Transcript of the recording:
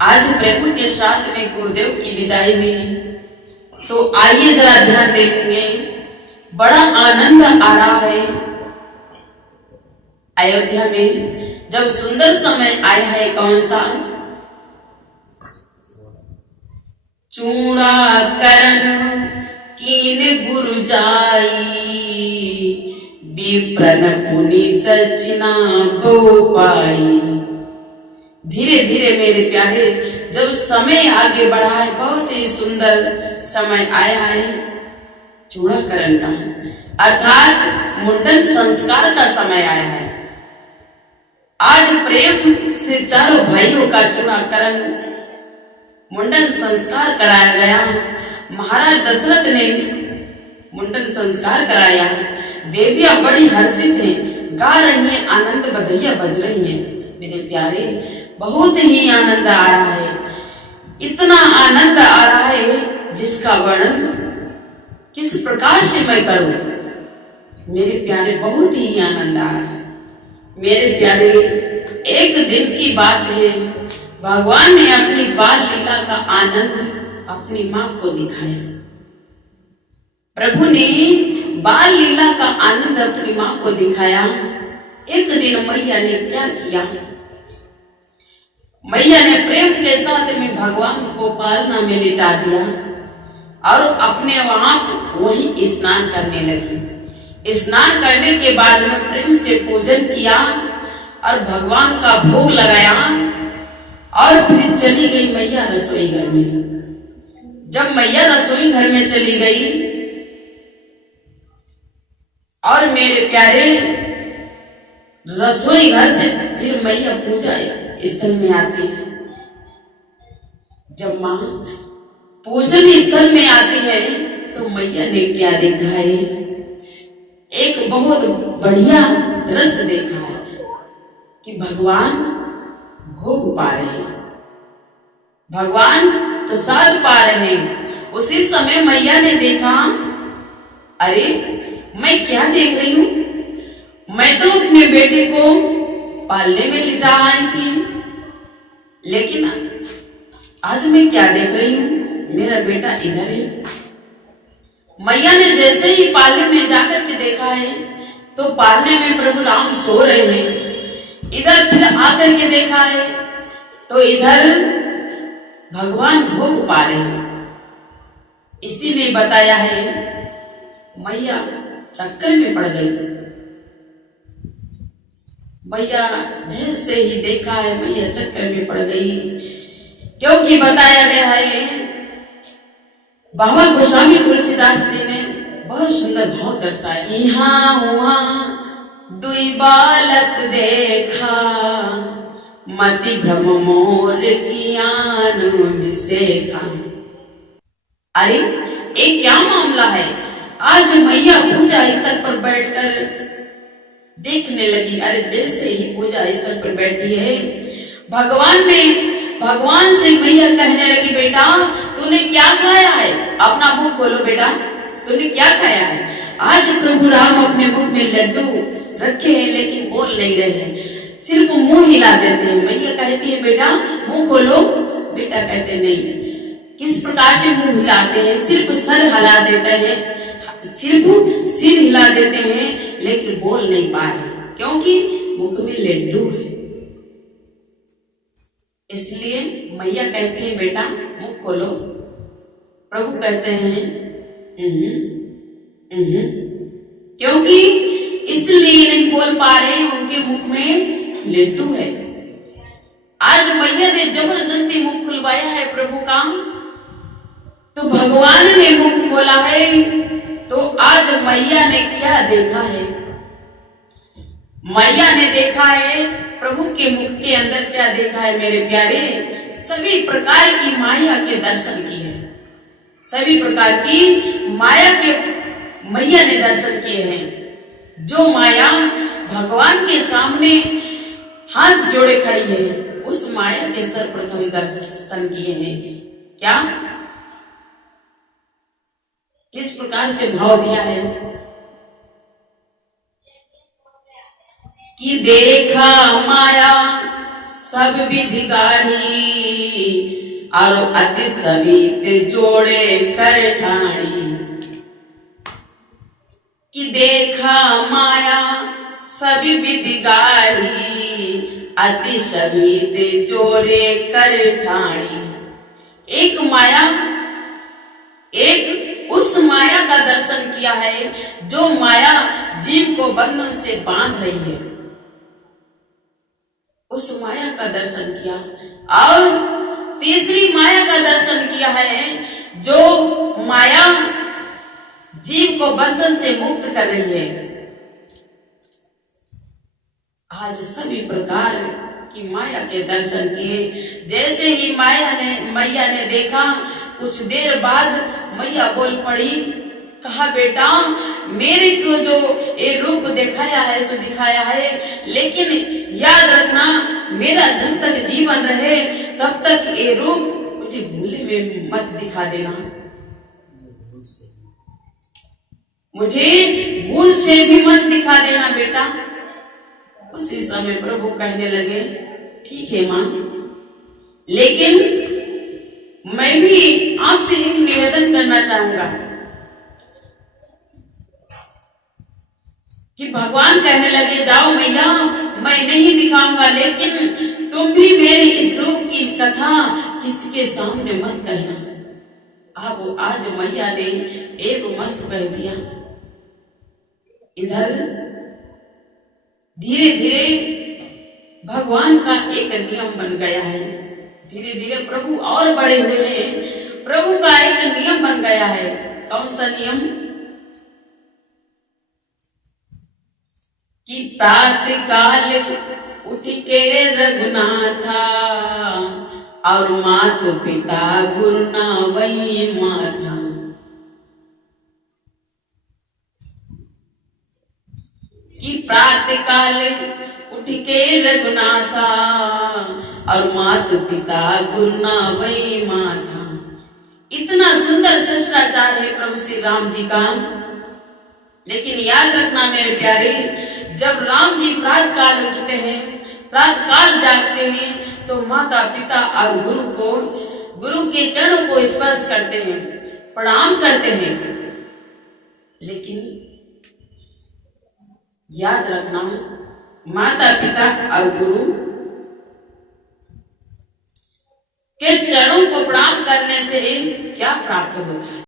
आज प्रेम के साथ में गुरुदेव की विदाई हुई, तो आइए जरा ध्यान देखेंगे। बड़ा आनंद आ रहा है अयोध्या में, जब सुंदर समय आया है। कौन सा? चूड़ा करण कीन गुरु जाई, विप्रन पुनि दक्षिणा बहु पाई। धीरे धीरे मेरे प्यारे, जब समय आगे बढ़ा है, बहुत ही सुंदर समय आया है चूड़ाकरण का, अर्थात मुंडन संस्कार का समय आया है। आज प्रेम से चारों भाइयों का चूड़ाकरण मुंडन संस्कार कराया गया। महाराज दशरथ ने मुंडन संस्कार कराया। देवियां बड़ी हर्षित हैं, गा रही हैं, आनंद बधाइयां बज रही हैं। मेरे प्यारे, बहुत ही आनंद आ रहा है। इतना आनंद आ रहा है जिसका वर्णन किस प्रकार से मैं करूं। मेरे प्यारे, बहुत ही आनंद आ रहा है। मेरे प्यारे, एक दिन की बात है, भगवान ने अपनी बाल लीला का आनंद अपनी मां को दिखाया। प्रभु ने बाल लीला का आनंद अपनी मां को दिखाया। एक दिन मैया ने क्या किया? मैया ने प्रेम के साथ में भगवान को पालना में लिटा दिया और अपने आप वहीं स्नान करने लगी। स्नान करने के बाद में प्रेम से पूजन किया और भगवान का भोग लगाया और फिर चली गई मैया रसोई घर में। जब मैया रसोई घर में चली गई और मेरे प्यारे, रसोई घर से फिर मैया पूजा स्थल में आती है। जब मां पूजन स्थल में आती है तो मैया ने क्या देखा है? एक बहुत बढ़िया दृश्य देखा है कि भगवान भोग पा रहे हैं, भगवान प्रसाद पा रहे हैं। उसी समय मैया ने देखा, अरे मैं क्या देख रही हूं? मैं तो अपने बेटे को पालने में लिटा आई थी, लेकिन आज मैं क्या देख रही हूं? मेरा बेटा इधर है। मैया ने जैसे ही पालने में जाकर के देखा है तो पालने में प्रभु राम सो रहे हैं। इधर फिर आकर के देखा है तो इधर भगवान भोग पा रहे हैं। इसीलिए बताया है, मैया चक्कर में पड़ गई। मैया जैसे ही देखा है, मैया चक्कर में पड़ गई, क्योंकि बताया गया है, बाबा गोस्वामी तुलसीदास जी ने बहुत सुंदर भाव दर्शाया। यहाँ वहाँ दुई बालक देखा, मति भ्रम मोर कियान विसेखा। अरे ये क्या मामला है? आज मैया पूजा स्थल पर बैठकर देखने लगी। अरे जैसे ही पूजा स्थल पर बैठी है, भगवान से मैया कहने लगी, बेटा तूने क्या खाया है? अपना मुंह खोलो बेटा, तूने क्या खाया है? आज प्रभु राम अपने मुख में लड्डू रखे हैं लेकिन बोल नहीं रहे हैं, सिर्फ मुंह हिला देते हैं। मैया कहती है, बेटा मुंह खोलो। बेटा कहते नहीं। किस प्रकार से मुंह हिलाते हैं? सिर्फ सर हिला देते हैं, सिर्फ सिर हिला देते हैं, लेकिन बोल नहीं पा रहे, क्योंकि मुख में लड्डू है। इसलिए मैया कहती है, बेटा मुख खोलो। प्रभु कहते हैं क्योंकि इसलिए नहीं बोल पा रहे, उनके मुख में लड्डू है। आज मैया ने जबरदस्ती मुख खुलवाया है प्रभु का, तो भगवान ने मुख खोला है। तो आज मैया ने क्या देखा है? मैया ने देखा है प्रभु के मुख के अंदर क्या देखा है मेरे प्यारे? सभी प्रकार की माया के दर्शन किए हैं, सभी प्रकार की माया के मैया ने दर्शन किए हैं। जो माया भगवान के सामने हाथ जोड़े खड़ी है, उस माया के सर्वप्रथम दर्शन किए हैं। क्या, किस प्रकार से भाव दिया है कि देखा माया सब विधि गाढ़ी, और अति समीत जोड़े कर ठाणी कि देखा माया सभी विधि गाढ़ी अति समीत जोड़े कर ठाणी। एक माया, एक उस माया का दर्शन किया है जो माया जीव को बंधन से बांध रही है, उस माया का दर्शन किया। और तीसरी माया का दर्शन किया है जो माया जीव को बंधन से मुक्त कर रही है। आज सभी प्रकार की माया के दर्शन किए। जैसे ही मैया ने देखा, कुछ देर बाद मैया बोल पड़ी, कहा बेटा मेरे को जो ये रूप दिखाया है सो दिखाया है, लेकिन याद रखना मेरा जब तक जीवन रहे तब तक ये रूप मुझे भूले में मत दिखा देना, मुझे भूल से भी मत दिखा देना बेटा। उसी समय प्रभु कहने लगे, ठीक है मां, लेकिन मैं भी आपसे एक निवेदन करना चाहूंगा कि भगवान कहने लगे, जाओ मैया मैं नहीं दिखाऊंगा, लेकिन तुम भी मेरे इस रूप की कथा किसी के सामने मत कहना। अब आज मैया ने एक मस्त कह दिया। इधर धीरे धीरे भगवान का एक नियम बन गया है। धीरे धीरे प्रभु और बड़े हुए हैं। प्रभु का एक नियम बन गया है। कौन सा नियम? कि प्रातः काल उठ के रघुनाथा और मातु पिता गुरु ना वही माथा। कि प्रातः काल उठ के रघुनाथा और मातु पिता गुरु ना वही माथा। इतना सुंदर शिष्टाचार है प्रभु श्री राम जी का। लेकिन याद रखना मेरे प्यारे, जब राम जी प्रातः काल उठते हैं, प्रातः काल जागते हैं, तो माता पिता और गुरु के चरणों को स्पर्श करते हैं, प्रणाम करते हैं। लेकिन याद रखना, माता पिता और गुरु के चरणों को प्रणाम करने से क्या प्राप्त होता है?